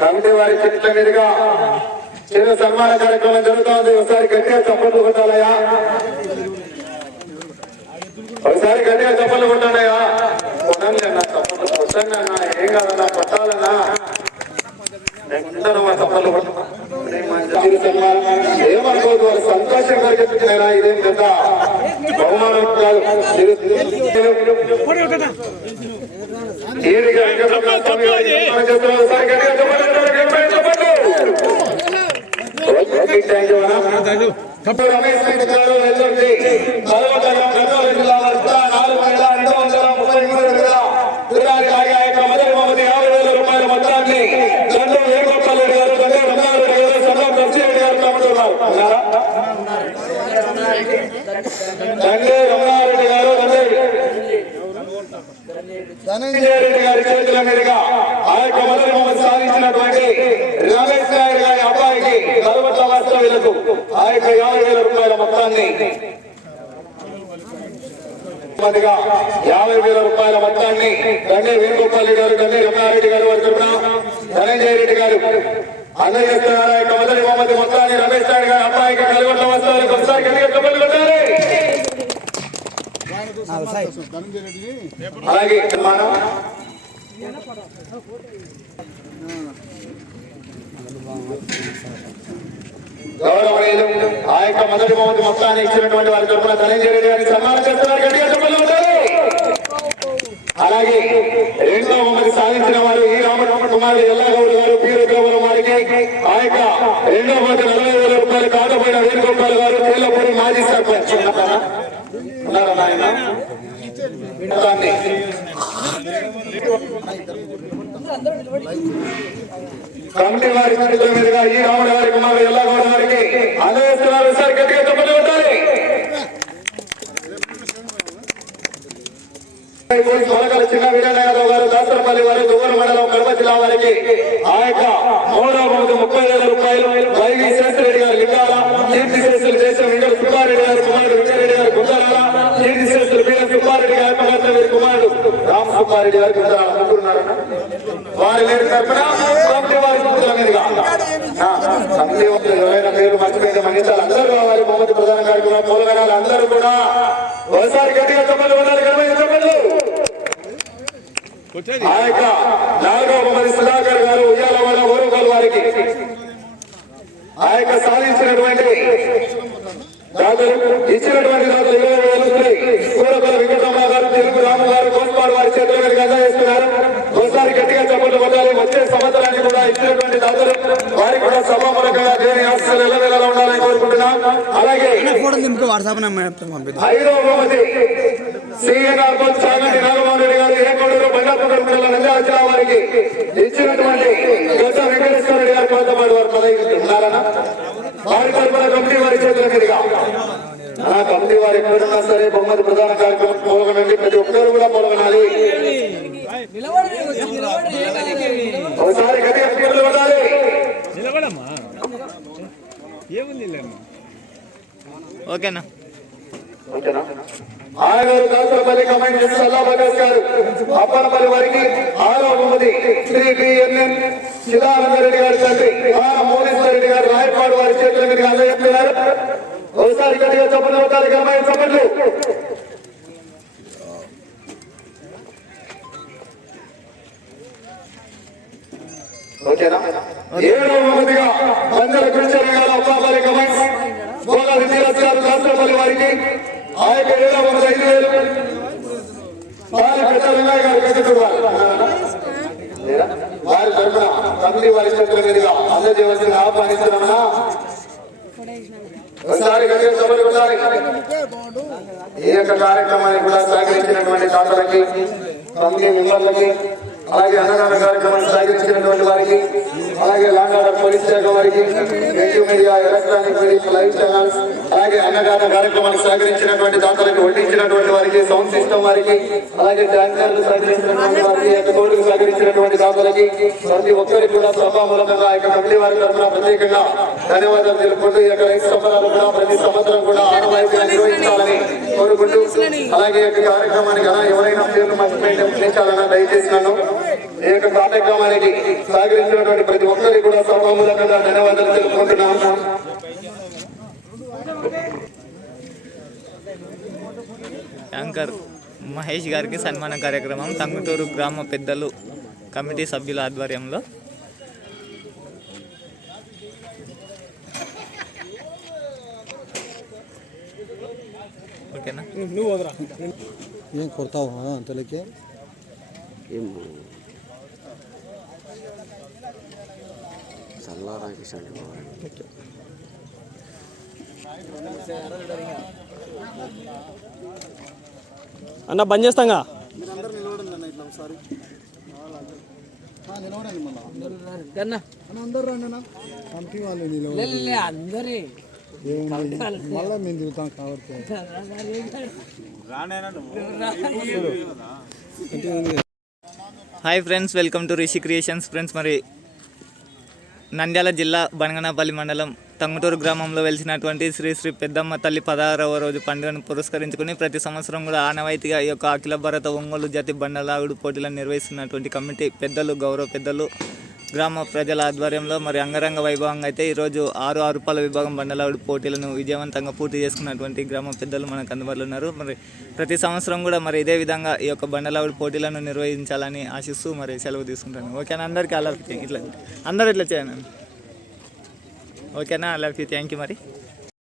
Committee వారి చేతుల మీదుగా చిన్న సన్మాన కార్యక్రమం జరుగుతోంది. ఒకసారి గట్టిగా చప్పట్లు కొట్టాలయ్యా. ఒకసారి గట్టిగా చప్పట్లు కొట్టాలయ్యా కొనాలి అన్న చప్పట్లు కొట్టండి అన్న. ఏం కాదన్నా కొట్టాలన్నా. ఈయనకి వెంకటరమణ స్వామి గారికి సన్మానం చేస్తున్నారు. ఒకసారి గట్టిగా చప్పట్లు కొట్టాలి. గట్టిగా చప్పట్లు. ఓకే, థాంక్ యూ అన్న. కప్పుడు ధనంజయ రెడ్డి గారి చేతుల మీదుగా ఆ యొక్క మొదటి సాధించినటువంటి రమేష్ నాయుడు గారి అబ్బాయికి కలవట్ల వాస్తవ్యులకు ఆ యొక్క యాభై వేల రూపాయల మొత్తాన్ని మొదటిగా యాభై వేల రూపాయల మొత్తాన్ని గండే వేణుగోపాల్ గారు గండే రమణారెడ్డి గారు వారి తరఫున ధనంజయ రెడ్డి గారు అందజేస్తున్నారు. ఆ యొక్క మొదటి మొత్తాన్ని రమేష్ నాయుడు గారి అబ్బాయికి కలవట్ల వాస్తవ్యులకు ఒకసారి గట్టిగా అలాగే మనం గౌరవనీయులు ఆ యొక్క మొదటి బహుమతి మొత్తాన్ని ఇచ్చినటువంటి వారి తరఫున ధనంజయ రెడ్డి గారికి సన్మానం చేస్తున్నారు. గట్టిగా చెప్పలు అలాగే రెండో బహుమతి సాధించిన వారు ఈ రామరామ కుమారుడు ఎల్లాగౌడ్ గారు పీరు గౌరవ వారికి ఆ యొక్క రెండో బహుమతి నలభై వేల రూపాయలు కాకపోయిన వేణుగోపాల్ గారు తేలపూడి మాజీ సర్పంచ్. ఉన్నారా నాయన? మొత్తాన్ని కమిటీ వారి చేతుల మీదుగా ఈ రాముడు గారి కుమారుడు ఎల్లాగౌడ గారికి అందజేస్తున్నారు సార్ గట్టిగా చెప్పలు కొట్టాలి సొలకల చిన్న గారు దాసరపల్లి వారి దువ్వూరు మండలం కడప జిల్లా వారికి ఆ యొక్క మూడో ముప్పై వేల రూపాయలు వైవి సుబ్బారెడ్డి గారి వారి తరపున కమిటీ వారి మీదుగా ఎవరైనా పేరు మర్చిపోయితే మన్నించాలి అందరూ రావాలి బహుమతి ప్రధాన కార్యక్రమం మూలగనాలు అందరూ కూడా ఒకసారి గట్టిగా చెప్పలు ఉండాలి. గర్భ చెప్పలు ఆ యొక్క నాలుగవ బహుమతి సుధాకర్ గారు ఉయ్యాలవాడ ఓరుగోలు వారికి. ఆ యొక్క సాధించినటువంటి దాతలు ఇచ్చినటువంటి దాతలు ఇరవై వేలు ఉన్నాయి. కూరపల్లి వెంకటరమణ గారు తెలుగు రాము గారు కోస్పాడు వారి చేతుల మీద అందజేస్తున్నారు ఒకసారి గట్టిగా చప్పట్లు కొట్టాలి వచ్చే సంవత్సరానికి కూడా ఇచ్చినటువంటి దాతలు వారికి కూడా సభామూలకంగా దేని ఆశలు ఎల్లవేళలా ఉండాలని కోరుకుంటున్నాం అలాగే ఫోటో దింపుకో వాట్సాప్ పంపిద్దాం. ఐదవ బహుమతి. సీఎన్ఆర్ చాగంటి నాగమోహన్ రెడ్డి గారు ఏ కొడుకు బండాపురం జిల్లా నంద్యాల జిల్లా వారికి ఇచ్చినటువంటి గత వెంకటేశ్వర రెడ్డి గారి కోతపాడు వారు పదవి ఉన్నారన్న వారి తరఫున కమిటీ వారి చేతుల మీదుగా. ఆ కమిటీ వారు ఎక్కడున్నా సరే బహుమతి ప్రధాన కార్యక్రమం పాల్గొనండి ప్రతి ఒక్కరు కూడా పాల్గొనాలి ఒకసారి గట్టిగా కొట్టాలి. నిలబడమ్మా. ఏముంది లేమ్మా? ఓకేనా? కమాండ్ చేసి గారు అప్పనపల్లి వారికి ఆరో బహుమతి శ్రీ బిఎన్ఎన్ చిదానంద రెడ్డి గారి తండ్రి ఆ మోనీశ్వర రెడ్డి గారు రాయపాడు వారి చేతుల మీద అందజేస్తున్నారు ఒకసారి గట్టిగా చప్పట్లు కొట్టాలి కమాండ్ చప్పట్లు ఓకేనా ఏడవ బహుమతిగా మందల గుంజరి గారు అప్పాపల్లి కమాండ్. గారు వారికి ఆ యొక్క ఏడవ బహుమతి ఐదు వేలు. వారి పెద్ద రంగయ్య గారు కట్టుకోవాలి వారి తరఫున కమిటీ వారి చేతుల అందజేయవలసిన ఆహ్వానిస్తున్నామన్నా ఒకసారి ఈ యొక్క కార్యక్రమాన్ని కూడా సహకరించినటువంటి దాతలకి కమిటీ మెంబర్లకి అలాగే అన్నదాన కార్యక్రమాన్ని సహకరించినటువంటి వారికి అలాగే లాంగాడ పోలీస్ శాఖ వారికి media electronic media live channels అలాగే అన్నదాన కార్యక్రమాన్ని సహకరించినటువంటి దాతలకు వడ్డించినటువంటి వారికి సౌండ్ సిస్టమ్ వారికి అలాగే ట్యాంకర్లు సహకరించినటువంటి వారికి ఈ సహకరించినటువంటి దాతలకి ప్రతి ఒక్కరికి కూడా సభామూలకంగా ఆ యొక్క కమిటీ వారి తరఫున ప్రత్యేకంగా ధన్యవాదాలు తెలుపుకుంటూ ఈ యొక్క రైతు సంబరాలు కూడా ప్రతి సంవత్సరం కూడా ఆనవాయితీగా నిర్వహించాలని కోరుకుంటూ అలాగే ఈ యొక్క కార్యక్రమానికి ఎవరైనా పేర్లు మర్చిపోయింటే క్షమించాలన్నా దయచేసి నన్ను ఈ యొక్క కార్యక్రమానికి సహకరించినటువంటి ప్రతి ఒక్కరికి కూడా సభామూలకంగా ధన్యవాదాలు తెలుపుకుంటున్నాము. యాంకర్ మహేష్ గారికి సన్మాన కార్యక్రమం తంగుటూరు గ్రామ పెద్దలు కమిటీ సభ్యుల ఆధ్వర్యంలో. ఓకేనా? ఏం కొడతావా అంతలోకి? అన్న బంద్ చేస్తాంగా మీరందరూ నిలబడండి అన్న ఇట్లా ఒకసారి నిలబడండి మళ్ళీ అన్న. అందరు మళ్ళీ మేము దిగుతాం కాబట్టి hi friends welcome to Rishi creations. Friends మరి నంద్యాల జిల్లా బనగనపల్లి మండలం తంగుటూరు గ్రామంలో వెలిసినటువంటి శ్రీ శ్రీ పెద్దమ్మ తల్లి పదహారవ రోజు పండుగను పురస్కరించుకుని ప్రతి సంవత్సరం కూడా ఆనవాయితీగా ఈ యొక్క అఖిల భారత ఒంగోలు జాతి బండలాగుడు పోటీలను నిర్వహిస్తున్నటువంటి కమిటీ పెద్దలు గౌరవ పెద్దలు గ్రామ ప్రజల ఆధ్వర్యంలో మరి అంగరంగ వైభవంగా అయితే ఈరోజు ఆరు ఆరు రూపాయల విభాగం బండలాగుడు పోటీలను విజయవంతంగా పూర్తి చేసుకున్నటువంటి గ్రామ పెద్దలు మనకు అందుబాటులో ఉన్నారు. మరి ప్రతి సంవత్సరం కూడా మరి ఇదే విధంగా ఈ యొక్క బండలావుడి పోటీలను నిర్వహించాలని ఆశిస్తూ మరి సెలవు తీసుకుంటాను. ఓకేనా? అందరికీ అలా ఇట్లా అందరూ ఇట్లా చేయండి. ఓకేనా? అలా థ్యాంక్ యూ మరి.